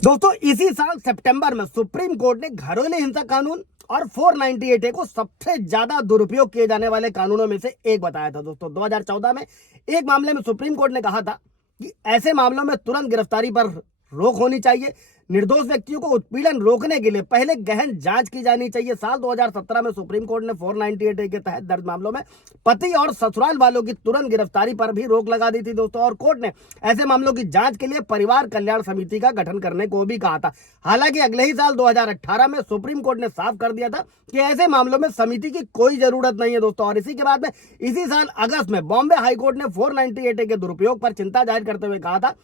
दोस्तों इसी साल सितंबर में सुप्रीम कोर्ट ने घरेलू हिंसा कानून और 498 को सबसे ज्यादा दुरुपयोग किए जाने वाले कानूनों में से एक बताया था। दोस्तों 2014 में एक मामले में सुप्रीम कोर्ट ने कहा था कि ऐसे मामलों में तुरंत गिरफ्तारी पर रोक होनी चाहिए। निर्दोष व्यक्तियों को उत्पीड़न रोकने के लिए पहले गहन जांच की जानी चाहिए। साल 2017 में सुप्रीम कोर्ट ने 498 के तहत दर्ज मामलों में पति और ससुराल वालों की तुरंत गिरफ्तारी पर भी रोक लगा दी थी दोस्तों। और कोर्ट ने ऐसे मामलों की जांच के लिए परिवार कल्याण समिति का गठन करने को भी कहा था। हालांकि अगले ही साल 2018 में सुप्रीम कोर्ट ने साफ कर दिया था कि ऐसे मामलों में समिति की कोई जरूरत नहीं है दोस्तों। और इसी के बाद में इसी साल अगस्त में बॉम्बे हाईकोर्ट ने 498 के दुरुपयोग पर चिंता जाहिर करते हुए कहा था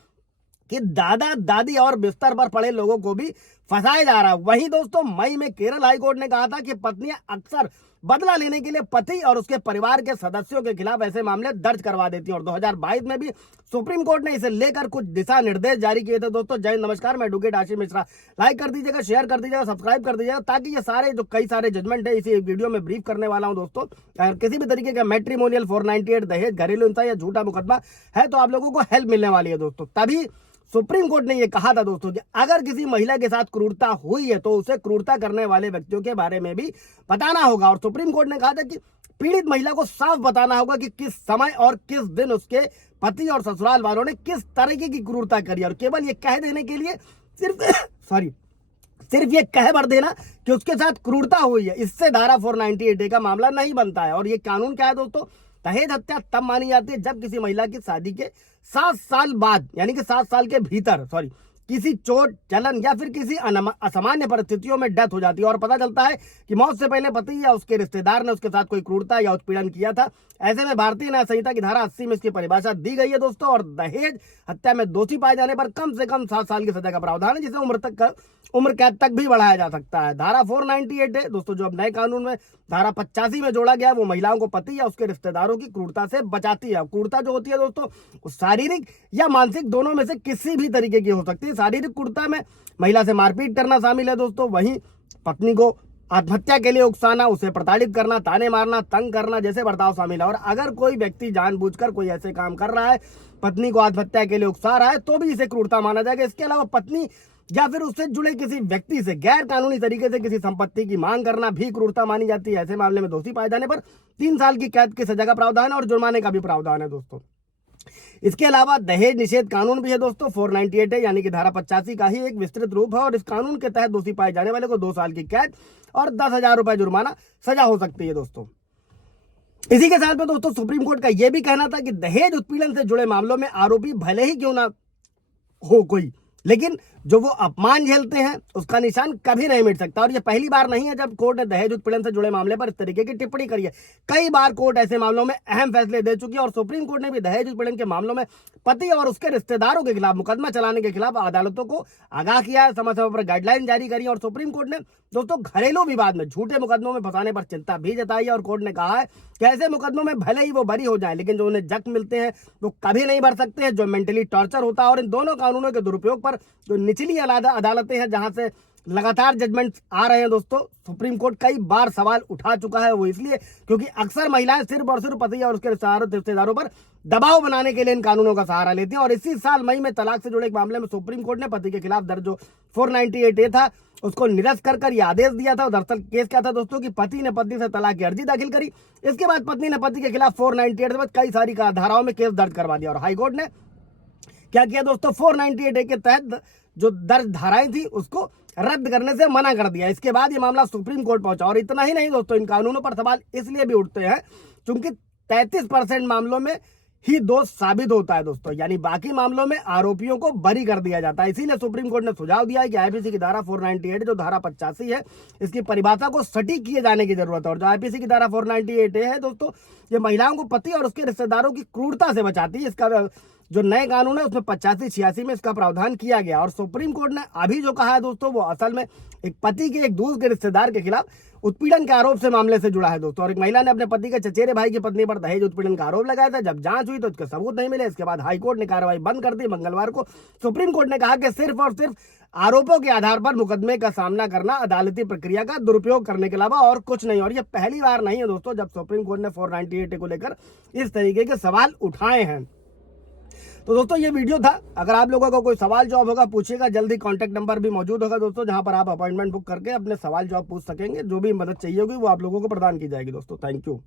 कि दादा दादी और बिस्तर पर पड़े लोगों को भी फंसाया जा रहा है। वहीं दोस्तों मई में केरल हाईकोर्ट ने कहा था कि पत्नियां अक्सर बदला लेने के लिए पति और उसके परिवार के सदस्यों के खिलाफ ऐसे मामले दर्ज करवा देती हैं। और 2022 में भी सुप्रीम कोर्ट ने इसे लेकर कुछ दिशा निर्देश जारी किए थे। दोस्तों जय नमस्कार, मैं एडवोकेट आशीष मिश्रा। लाइक कर दीजिएगा, शेयर कर दीजिएगा, सब्सक्राइब कर दीजिएगा, ताकि ये सारे जो कई सारे जजमेंट है इसी वीडियो में ब्रीफ करने वाला हूं दोस्तों। अगर किसी भी तरीके का मैट्रिमोनियल 498 दहेज, घरेलू हिंसा या झूठा मुकदमा है तो आप लोगों को हेल्प मिलने वाली है दोस्तों। तभी सुप्रीम कोर्ट ने यह कहा था दोस्तों कि अगर किसी महिला के साथ क्रूरता हुई है तो उसे क्रूरता करने वाले व्यक्तियों के बारे में भी बताना होगा। और सुप्रीम कोर्ट ने कहा था कि पीड़ित महिला को साफ बताना होगा कि किस समय और किस दिन उसके पति और ससुराल वालों ने किस तरीके की क्रूरता करी। और केवल ये कह देने के लिए सिर्फ ये कह भर देना कि उसके साथ क्रूरता हुई है, इससे धारा 498 का मामला नहीं बनता है। और ये कानून क्या है दोस्तों? दहेज हत्या तब मानी जाती है जब किसी महिला की शादी के 7 साल बाद, यानी कि 7 साल के भीतर किसी चोट, जलन या फिर किसी असामान्य परिस्थितियों में डेथ हो जाती है और पता चलता है कि मौत से पहले पति या उसके रिश्तेदार ने उसके साथ कोई क्रूरता या उत्पीड़न किया था। ऐसे में भारतीय न्याय संहिता की धारा 80 में इसकी परिभाषा दी गई है दोस्तों। और दहेज हत्या में दोषी पाए जाने पर कम से कम 7 साल की सजा का प्रावधान है, जिसे उम्र कैद तक भी बढ़ाया जा सकता है। धारा 498 है दोस्तों, जो अब नए कानून में धारा 85 में जोड़ा गया, वो महिलाओं को पति या उसके रिश्तेदारों की क्रूरता से बचाती है। क्रूरता जो होती है दोस्तों, शारीरिक या मानसिक दोनों में से किसी भी तरीके की हो सकती है। शारीरिक क्रूरता में महिला से मारपीट करना शामिल है दोस्तों। वहीं पत्नी को आत्महत्या के लिए उकसाना, उसे प्रताड़ित करना, ताने मारना, तंग करना जैसे बर्ताव शामिल है। और अगर कोई व्यक्ति जानबूझकर कोई ऐसे काम कर रहा है, पत्नी को आत्महत्या के लिए उकसा रहा है, तो भी इसे क्रूरता माना जाएगा। इसके अलावा पत्नी या फिर उससे जुड़े किसी व्यक्ति से गैर कानूनी तरीके से किसी संपत्ति की मांग करना भी क्रूरता मानी जाती है। ऐसे मामले में दोषी पाए जाने पर 3 साल की कैद की सजा का प्रावधान है और जुर्माने का भी प्रावधान है दोस्तों। इसके अलावा दहेज निषेध कानून भी है दोस्तों, 498 है, यानी कि धारा 85 का ही एक विस्तृत रूप है। और इस कानून के तहत दोषी पाए जाने वाले को 2 साल की कैद और 10,000 रुपए जुर्माना सजा हो सकती है दोस्तों। इसी के साथ में दोस्तों सुप्रीम कोर्ट का यह भी कहना था कि दहेज उत्पीड़न से जुड़े मामलों में आरोपी भले ही क्यों ना हो कोई, लेकिन जो वो अपमान झेलते हैं उसका निशान कभी नहीं मिट सकता। और ये पहली बार नहीं है जब कोर्ट ने दहेज उत्पीड़न से जुड़े मामले पर इस तरीके की टिप्पणी करी है। कई बार कोर्ट ऐसे मामलों में अहम फैसले दे चुकी है। और सुप्रीम कोर्ट ने भी दहेज उत्पीड़न के मामलों में पति और उसके रिश्तेदारों के खिलाफ मुकदमा चलाने के खिलाफ अदालतों को आगाह किया है, समय समय पर गाइडलाइन जारी करी। और सुप्रीम कोर्ट ने दोस्तों घरेलू विवाद में झूठे मुकदमों में फंसाने पर चिंता भी जताई है। और कोर्ट ने कहा है कि ऐसे मुकदमों में भले ही वो बरी हो जाए, लेकिन जो उन्हें जख्म मिलते हैं वो कभी नहीं भर सकते हैं, जो मेंटली टॉर्चर होता है। और इन दोनों कानूनों के दुरुपयोग पर जो निचली अदालतें हैं जहां से लगातार जजमेंट आ रहे हैं दोस्तों, सुप्रीम कोर्ट कई बार सवाल उठा चुका है। वो इसलिए क्योंकि अक्सर महिलाएं सिर्फ और सिर्फ पति और उसके रिश्तेदारों पर दबाव बनाने के लिए इन कानूनों का सहारा लेती हैं। और इसी साल मई में तलाक से जुड़े एक मामले में सुप्रीम कोर्ट ने पति के खिलाफ दर्ज जो 498 था उसको निरस्त कर यह आदेश दिया था। दरअसल केस क्या था दोस्तों कि पति ने पत्नी से तलाक की अर्जी दाखिल करी। इसके बाद पत्नी ने पति के खिलाफ 498 के बाद कई सारी धाराओं में केस दर्ज करवा दिया। और हाईकोर्ट ने क्या किया दोस्तों, 498 के तहत जो दर्ज धाराएं थी उसको रद्द करने से मना कर दिया। इसके बाद ये मामला सुप्रीम कोर्ट पहुंचा। और इतना ही नहीं दोस्तों, इन कानूनों पर सवाल इसलिए भी उठते हैं क्योंकि 33% मामलों में ही दोष साबित होता है दोस्तों, यानी बाकी मामलों में आरोपियों को बरी कर दिया जाता है। इसीलिए सुप्रीम कोर्ट ने सुझाव दिया है कि आईपीसी की धारा 498 जो धारा 85 है, इसकी परिभाषा को सटीक किए जाने की जरूरत है। और जो आईपीसी की धारा 498 है दोस्तों, ये महिलाओं को पति और उसके रिश्तेदारों की क्रूरता से बचाती है। इसका जो नए कानून है उसमें 85-86 में इसका प्रावधान किया गया। और सुप्रीम कोर्ट ने अभी जो कहा है दोस्तों, वो असल में एक पति के एक दूर के रिश्तेदार के खिलाफ उत्पीड़न के आरोप से मामले से जुड़ा है दोस्तों। और एक महिला ने अपने पति के चचेरे भाई की पत्नी पर दहेज उत्पीड़न का आरोप लगाया था। जब जांच हुई तो उसके सबूत नहीं मिले। इसके बाद हाईकोर्ट ने कार्रवाई बंद कर दी। मंगलवार को सुप्रीम कोर्ट ने कहा कि सिर्फ और सिर्फ आरोपों के आधार पर मुकदमे का सामना करना अदालती प्रक्रिया का दुरुपयोग करने के अलावा और कुछ नहीं। और ये पहली बार नहीं है दोस्तों जब सुप्रीम कोर्ट ने 498 को लेकर इस तरीके के सवाल उठाए हैं। तो दोस्तों ये वीडियो था। अगर आप लोगों का कोई सवाल जवाब होगा पूछिएगा, जल्दी कॉन्टैक्ट नंबर भी मौजूद होगा दोस्तों, जहां पर आप अपॉइंटमेंट बुक करके अपने सवाल जवाब पूछ सकेंगे। जो भी मदद चाहिए होगी वो आप लोगों को प्रदान की जाएगी दोस्तों। Thank you.